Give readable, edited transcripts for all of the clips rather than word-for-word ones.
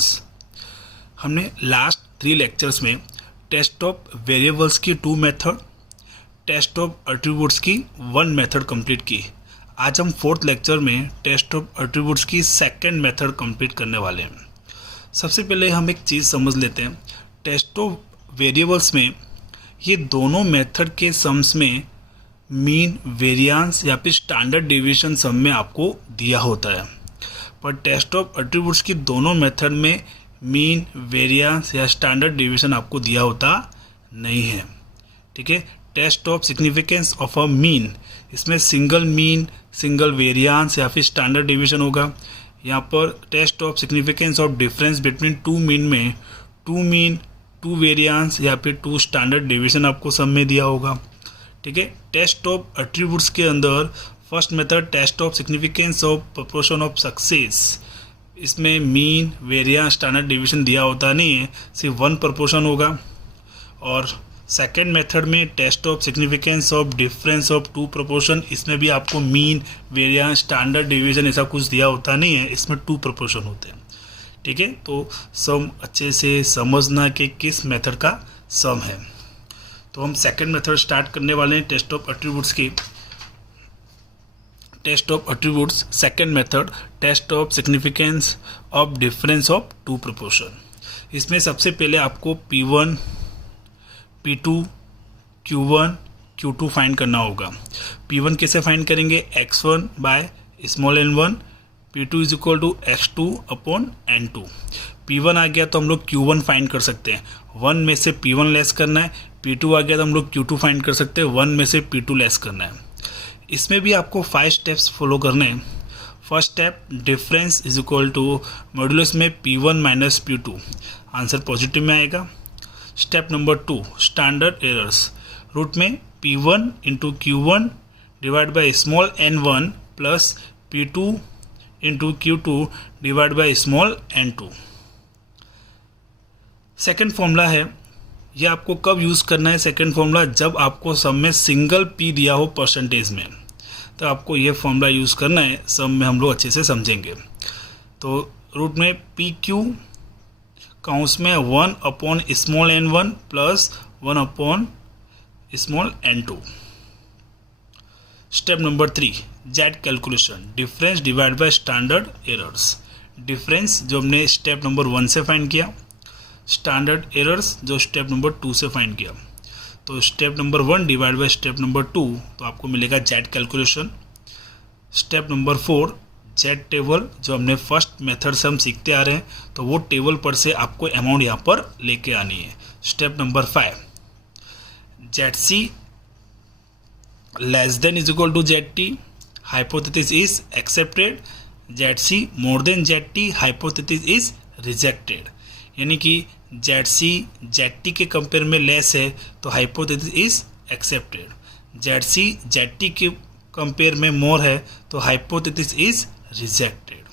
Students, हमने last 3 lectures में test of variables की 2 मेथड, टेस्ट ऑफ एट्रीब्यूट्स की 1 मेथड कंप्लीट की। आज हम 4th लेक्चर में टेस्ट ऑफ एट्रीब्यूट्स की 2nd मेथड कंप्लीट करने वाले हैं। सबसे पहले हम एक चीज़ समझ लेते हैं, टेस्ट ऑफ वेरिएबल्स में ये दोनों मेथड के सम्स में मीन, वेरिएंस या फिर स्टैंडर्ड डेविएशन सम में आपको दिया होता है, पर टेस्ट ऑफ एट्रीब्यूट्स की दोनों मेथड में मीन, वेरिएंस या स्टैंडर्ड डेविएशन आपको दिया होता नहीं है। ठीक है, test of significance of a mean, इसमें सिंगल मीन, सिंगल वेरिएंस या फिर स्टैंडर्ड डेविएशन होगा। यहाँ पर test of significance of difference between 2 mean में 2 मीन, 2 वेरिएंस या फिर 2 स्टैंडर्ड डेविएशन आपको सम में दिया होगा। ठीक है, टेस्ट ऑफ एट्रीब्यूट्स के अंदर first method test of significance of proportion of success, इसमें मीन, वेरिएंस, स्टैंडर्ड डेविएशन दिया होता नहीं है, सिर्फ 1 प्रोपोर्शन होगा। और सेकेंड मेथड में test of significance of difference of 2 proportion, इसमें भी आपको मीन, वेरिएंस, स्टैंडर्ड डेविएशन ऐसा कुछ दिया होता नहीं है, इसमें 2 प्रोपोर्शन होते हैं। ठीक है, तो सम अच्छे से समझना कि किस मेथड का सम है। तो हम सेकेंड मेथड स्टार्ट करने वाले हैं टेस्ट ऑफ एट्रीब्यूट्स की। Test of attributes second method, test of significance of difference of 2 proportion. इसमें सबसे पहले आपको P1, P2, Q1, Q2 find करना होगा। P1 कैसे फाइंड करेंगे? x1 by small n1, P2 is equal to x2 upon n2। P1 आ गया तो हम लोग Q1 फाइंड कर सकते हैं, 1 में से P1 लेस करना है। P2 आ गया तो हम लोग Q2 फाइंड कर सकते हैं, 1 में से P2 लेस करना है। इसमें भी आपको 5 स्टेप्स फॉलो करने हैं। First step, difference is equal to modulus में P1 minus P2, answer positive में आएगा। Step number 2, standard errors, root में P1 into Q1 divide by small n1 plus P2 into Q2 divide by small n2। Second formula है, ये आपको कब use करना है सेकेंड फॉर्मूला? जब आपको सम में सिंगल p दिया हो परसेंटेज में, तो आपको ये फॉर्मूला यूज़ करना है। सम में हम लोग अच्छे से समझेंगे। तो रूट में PQ काउंस में 1 upon small n1 plus 1 upon small n2। Step number 3, Z calculation, difference divide by standard errors. Difference जो हमने स्टेप नंबर 1 से फाइंड किया, स्टैंडर्ड एरर्स जो स्टेप नंबर 2 से फाइंड किया। तो step number 1 divide by step number 2, तो आपको मिलेगा Z calculation. Step number 4, Z table, जो हमने फर्स्ट मेथड से हम सीखते आ रहे हैं, तो वो टेबल पर से आपको अमाउंट यहाँ पर लेके आनी है। Step number 5, Z C less than is equal to Z T, hypothesis is accepted. Z C more than Z T, hypothesis is rejected. यानी कि जेड सी जेड टी के कंपेयर में लेस है तो hypothesis is accepted. Z C Z T के compare में more है तो हाइपोथेसिस इज रिजेक्टेड।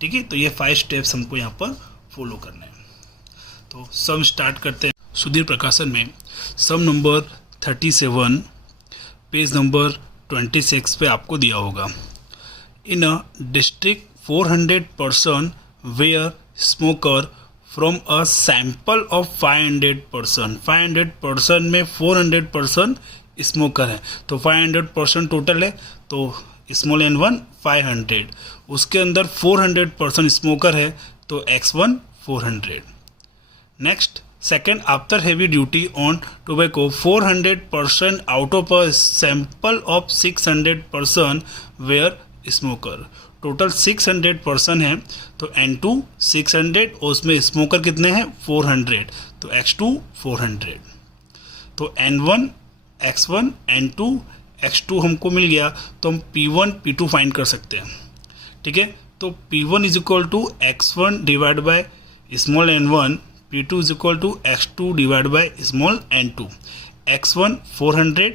ठीक है, तो ये 5 स्टेप्स हमको यहाँ पर फॉलो करने हैं। तो सम स्टार्ट करते हैं। सुधीर प्रकाशन में सम नंबर 37 पेज नंबर 26 पे आपको दिया होगा। In a district 400 person were smoker from a sample of 500 person. 500 person में 400 पर्सन स्मोकर है, तो 500 पर्सन टोटल है, तो स्मॉल n1 500, उसके अंदर 400 पर्सन स्मोकर है, तो x1 400। Next, second, after heavy duty on tobacco 400 person out of a sample of 600 person were smoker. Total 600 person है, तो n2 600 और उसमें स्मोकर कितने हैं? 400, तो x2 400। तो n1 x1 n2 x2 हमको मिल गया, तो हम P1 P2 फाइंड कर सकते हैं। ठीक है, तो P1 is equal to x1 divide by small n1, P2 is equal to x2 divide by small n2। x1 400,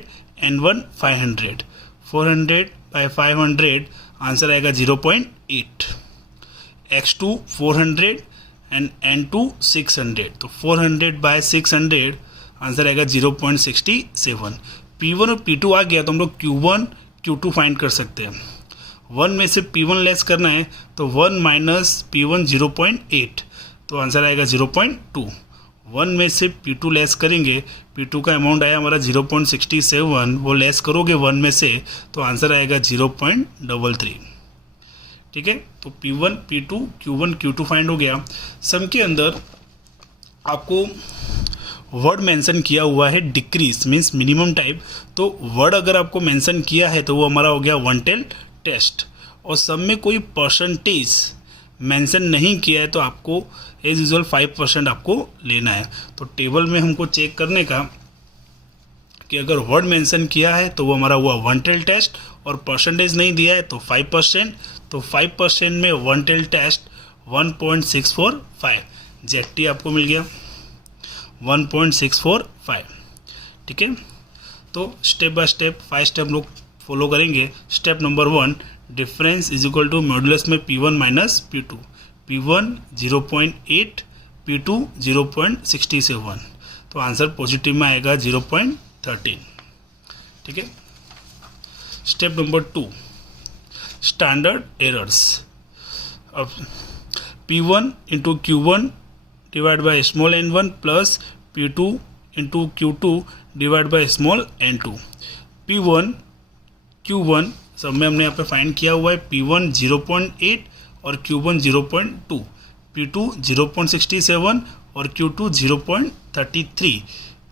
n1 500, 400 by 500, answer आएगा 0.8। x2 400 एंड n2 600, तो 400 बाय 600, आंसर आएगा 0.67। P1 और P2 आ गया तो हम लोग Q1 Q2 फाइंड कर सकते हैं। 1 में से P1 लेस करना है, तो 1 माइनस P1 0.8, तो आंसर आएगा 0.2। 1 में से P2 लेस करेंगे, P2 का अमाउंट आया हमारा 0.67, वो लेस करोगे 1 में से तो आंसर आएगा 0.33। ठीक है, तो P1 P2 Q1 Q2 find हो गया। सम के अंदर आपको वर्ड मेंशन किया हुआ है डिक्रीज मीन्स मिनिमम टाइप, तो वर्ड अगर आपको मेंशन किया है तो वो हमारा हो गया वन टेल टेस्ट। और सब में कोई परसेंटेज मेंशन नहीं किया है तो आपको एज यूजुअल 5% आपको लेना है। तो टेबल में हमको चेक करने का कि अगर वर्ड मेंशन किया है तो वो हमारा हुआ वन टेल टेस्ट, और परसेंटेज नहीं दिया है तो 5%। तो 5% में वन टेल टेस्ट 1.645, जेटी आपको मिल गया 1.645। ठीक है, तो स्टेप बाय स्टेप 5 स्टेप लोग फॉलो करेंगे। Step number 1, difference is equal to modulus में P1 minus P2, P1 0.8, P2 0.67, तो आंसर पॉजिटिव में आएगा 0.13। ठीक है, स्टेप नंबर 2, स्टैंडर्ड एरर्स। अब P1 into Q1 divide by small n1 plus P2 into Q2 divide by small n2। P1 Q1 सब में हमने यहाँ पे फाइंड किया हुआ है, P1 0.8 और Q1 0.2, P2 0.67 और Q2 0.33,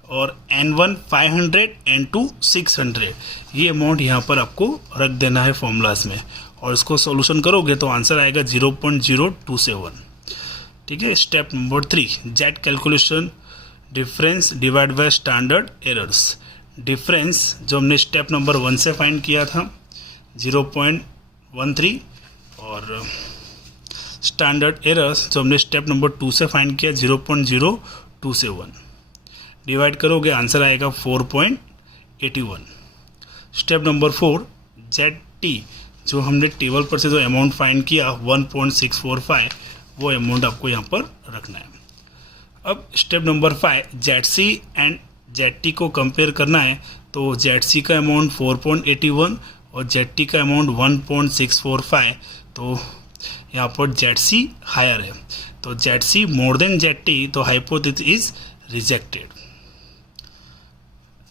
और N1 500 N2 600। ये अमाउंट यहाँ पर आपको रख देना है फॉर्मूलाज में, और इसको सॉल्यूशन करोगे तो आंसर आएगा 0.027। ठीक है, step number 3, jet calculation, difference divide by standard errors. Difference जो हमने स्टेप नंबर 1 से फाइंड किया था 0.13, और स्टैंडर्ड एरर्स जो हमने स्टेप नंबर 2 से फाइंड किया 0.027, डिवाइड करोगे आंसर आएगा 4.81। स्टेप नंबर 4, जेड टी जो हमने टेबल पर से जो अमाउंट फाइंड किया 1.645, वो अमाउंट आपको यहाँ पर रखना है। अब step number 5, Z C and Z T को कंपेयर करना है, तो जेड सी का अमाउंट 4.81 और जेड टी का अमाउंट 1.645, तो यहाँ पर जेड सी हायर है, तो Z C more than Z T, तो hypothesis is rejected.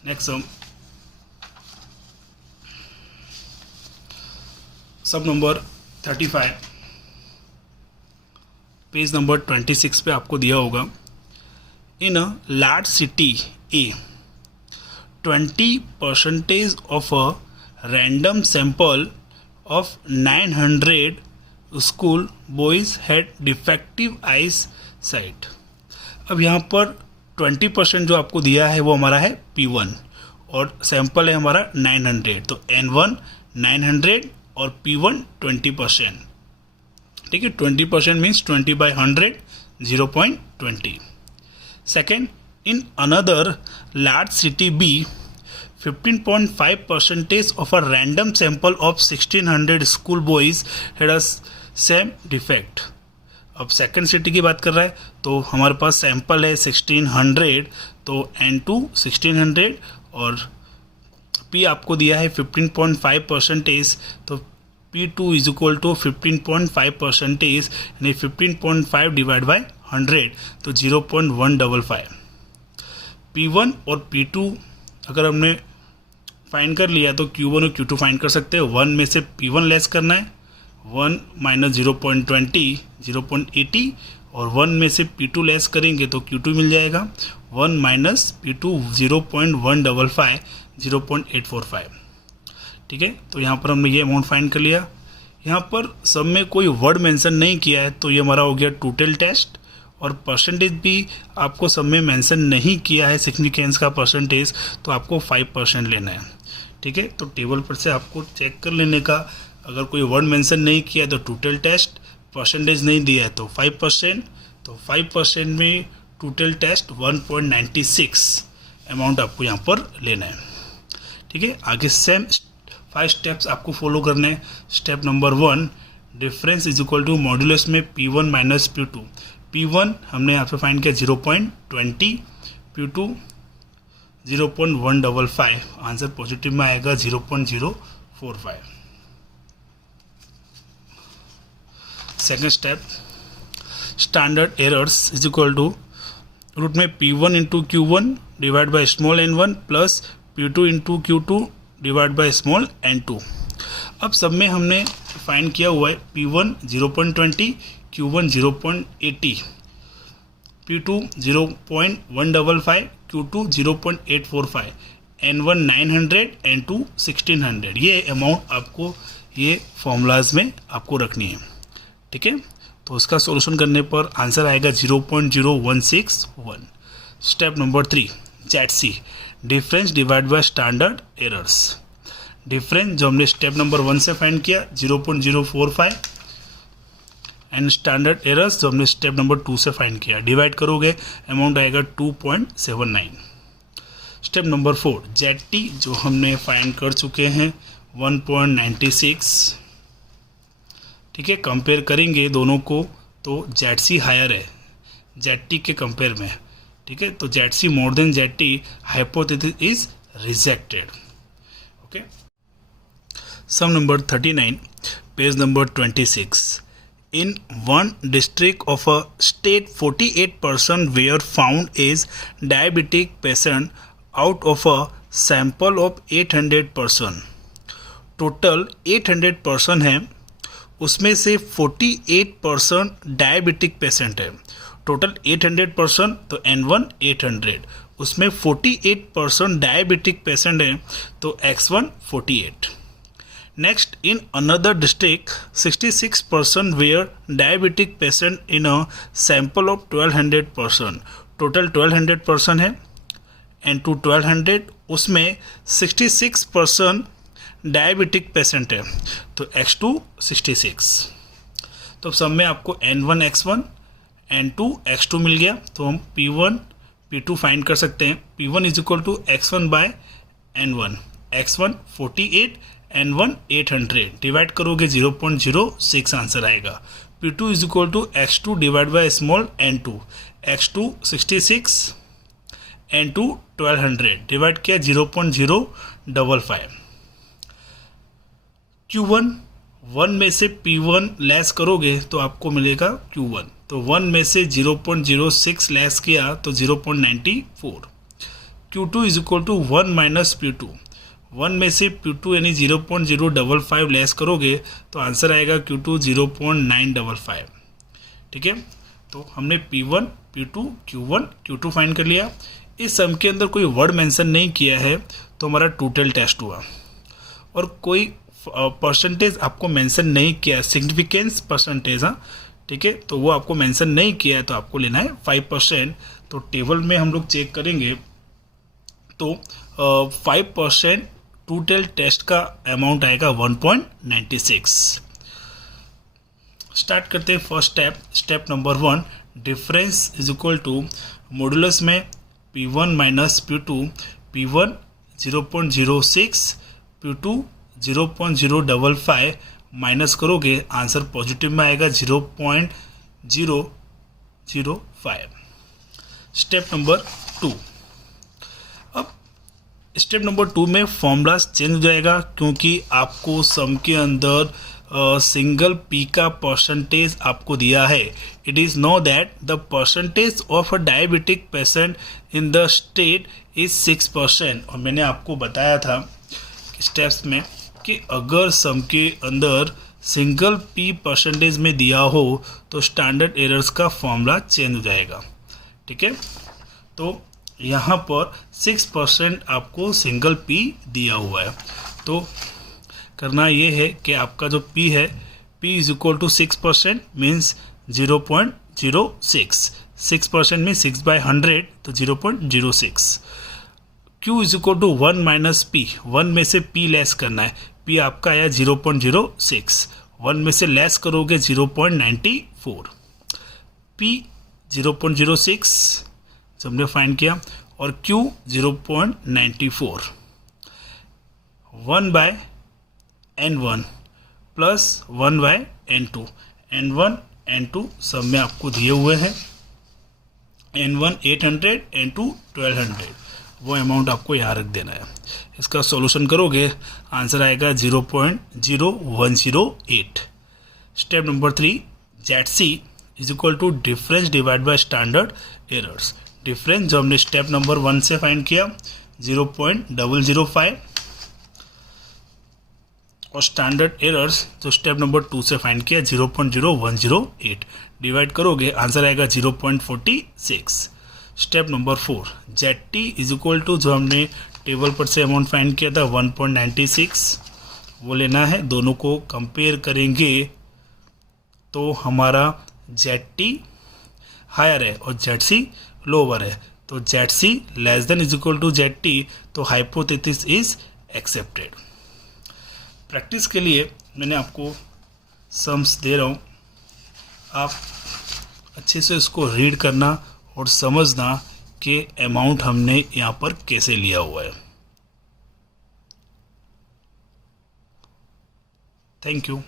Next sub number 35, page number 26 पे आपको दिया होगा, in a large city a 20% of a random sample of 900 school boys had defective eyesight। अब यहाँ पर 20% जो आपको दिया है वो हमारा है P1, और सैंपल है हमारा 900, तो N1 900 और P1 20%। ठीक है, 20% means 20/100 0.20। Second, in another large city B 15.5% of a random sample of 1600 school boys had a same defect। अब सेकंड सिटी की बात कर रहा है, तो हमारे पास सैंपल है 1600, तो N2 1600 और P आपको दिया है 15.5%, तो P2 इज इक्वल टू 15.5%, यानी 15.5 डिवाइड बाय 100, तो 0.155। P1 और P2 अगर हमने फाइंड कर लिया तो Q1 और Q2 फाइंड कर सकते हैं। 1 में से P1 लेस करना है, 1 माइनस 0.20 0.80, और 1 में से P2 लेस करेंगे तो Q2 मिल जाएगा 1 माइनस P2 0.155 0.845। ठीक है, तो यहाँ पर हमने ये अमाउंट फाइंड कर लिया। यहाँ पर सब में कोई वर्ड मेंशन नहीं किया है, तो ये हमारा हो गया टोटल टेस्ट, और परसेंटेज भी आपको सब में मेंशन नहीं किया है सिग्निफिकेंस का परसेंटेज, तो आपको 5% लेना है। ठीक है, तो टेबल पर से आपको चेक कर लेने का, अगर कोई वर्ड मेंशन नहीं किया है तो टोटल टेस्ट, परसेंटेज नहीं दिया है तो 5%, तो 5% में टोटल टेस्ट 1.96 अमाउंट आपको यहाँ पर लेना है। ठीक है, आगे सेम 5 स्टेप्स आपको फॉलो करने हैं। Step number 1, difference is equal to modulus में P1 माइनस P2। P1 हमने यहाँ पे फाइंड किया 0.20, P2 0.155, आंसर पॉजिटिव में आएगा 0.045। Second step, standard errors is equal to root में P1 into Q1 divide by small n1 plus P2 into Q2 divide by small n2। अब सब में हमने फाइंड किया हुआ है P1 0.20, Q1 0.80, P2 0.155, Q2 0.845, N1 900, N2 1600। ये अमाउंट आपको ये फॉर्मूलाज में आपको रखनी है, ठीक है। तो इसका सॉल्यूशन करने पर आंसर आएगा 0.0161। Step number 3 ZC difference divide by standard errors. Difference जो हमने स्टेप नंबर 1 से फाइंड किया 0.045 एंड स्टैंडर्ड एरर्स जो हमने स्टेप नंबर 2 से फाइंड किया, डिवाइड करोगे अमाउंट आएगा 2.79। स्टेप नंबर 4 ZT जो हमने फाइंड कर चुके हैं 1.96, ठीक है। कंपेयर करेंगे दोनों को तो ZC हायर है ZT के कंपेयर में, ठीक है। तो ZC more than ZT hypothesis is rejected, okay. Sum number 39 page number 26। In one district of a state 48% were found as diabetic patient out of a sample of 800 person। Total 800 person है, उसमें से 48% diabetic patient है। Total 800 person तो N1 800, उसमें 48% diabetic patient है तो X1 48। Next in another district 66% were diabetic patient in a sample of 1200 person। Total 1200 person है and to 1200 उसमें 66% डायबिटिक पेशेंट है तो X2 66। तो सब में आपको N1 X1 N2 X2 मिल गया, तो हम P1 P2 फाइंड कर सकते हैं। P1 is equal to X1 by N1, X1 48 N1 800, divide करोगे 0.06 आंसर आएगा। P2 is equal to X2 divide by small N2, X2 66 N2 1200, divide किया 0.055। Q1 1 में से P1 लेस करोगे तो आपको मिलेगा Q1, तो 1 में से 0.06 लेस किया तो 0.94। Q2 is equal to 1 minus P2, 1 में से P2 यानी 0.055 लेस करोगे तो आंसर आएगा Q2 0.955, ठीक है। तो हमने P1 P2 Q1 Q2 find कर लिया। इस सम के अंदर कोई वर्ड मेंशन नहीं किया है तो हमारा टोटल टेस्ट हुआ, और कोई परसेंटेज आपको मेंशन नहीं किया, सिग्निफिकेंस परसेंटेज, हाँ ठीक है, तो वो आपको मेंशन नहीं किया है तो आपको लेना है 5%। तो टेबल में हम लोग चेक करेंगे तो 5% टोटल टेस्ट का अमाउंट आएगा 1.96। स्टार्ट करते हैं first step. Step number 1 difference is equal to modulus में P1 minus P2, P1 0.06 P2 0.055 minus करोगे आंसर पॉजिटिव में आएगा 0.005। Step number 2। अब स्टेप नंबर 2 में फॉर्मूला चेंज हो जाएगा क्योंकि आपको सम के अंदर सिंगल पी का परसेंटेज आपको दिया है। It is know that the percentage of a diabetic patient in the state is 6%। और मैंने आपको बताया था स्टेप्स में कि अगर सम के अंदर सिंगल पी परसेंटेज में दिया हो तो स्टैंडर्ड एरर्स का फॉर्मूला चेंज हो जाएगा, ठीक है। तो यहाँ पर 6% आपको सिंगल पी दिया हुआ है, तो करना ये है कि आपका जो पी है P is equal to 6% means 0.06, 6% में 6/100 तो 0.06। Q is equal to 1 minus P, 1 में से P लेस करना है, P आपका आया 0.06, 1 में से लेस करोगे 0.94, P 0.06 जो हमने फाइंड किया और Q 0.94, 1/N1 plus 1/N2, N1 N2 सब में आपको दिए हुए हैं, N1 800 N2 1200, वो अमाउंट आपको यहाँ रख देना है। इसका सॉल्यूशन करोगे आंसर आएगा 0.0108। Step number 3 ZC is equal to difference divide by standard errors. Difference जो हमने स्टेप नंबर 1 से फाइंड किया 0.005 और स्टैंडर्ड एरर्स जो स्टेप नंबर 2 से फाइंड किया 0.0108 डिवाइड करोगे आंसर आएगा 0.46। Step number 4 ZT is equal to जो हमने टेबल पर से अमाउंट फाइंड किया था 1.96 वो लेना है। दोनों को कंपेयर करेंगे तो हमारा ZT हायर है और ZC लोअर है, तो ZC less than is equal to ZT, तो हाइपोथेसिस इज एक्सेप्टेड। प्रैक्टिस के लिए मैंने आपको सम्स दे रहा हूँ, आप अच्छे से इसको रीड करना और समझना कि अमाउंट हमने यहाँ पर कैसे लिया हुआ है। Thank you.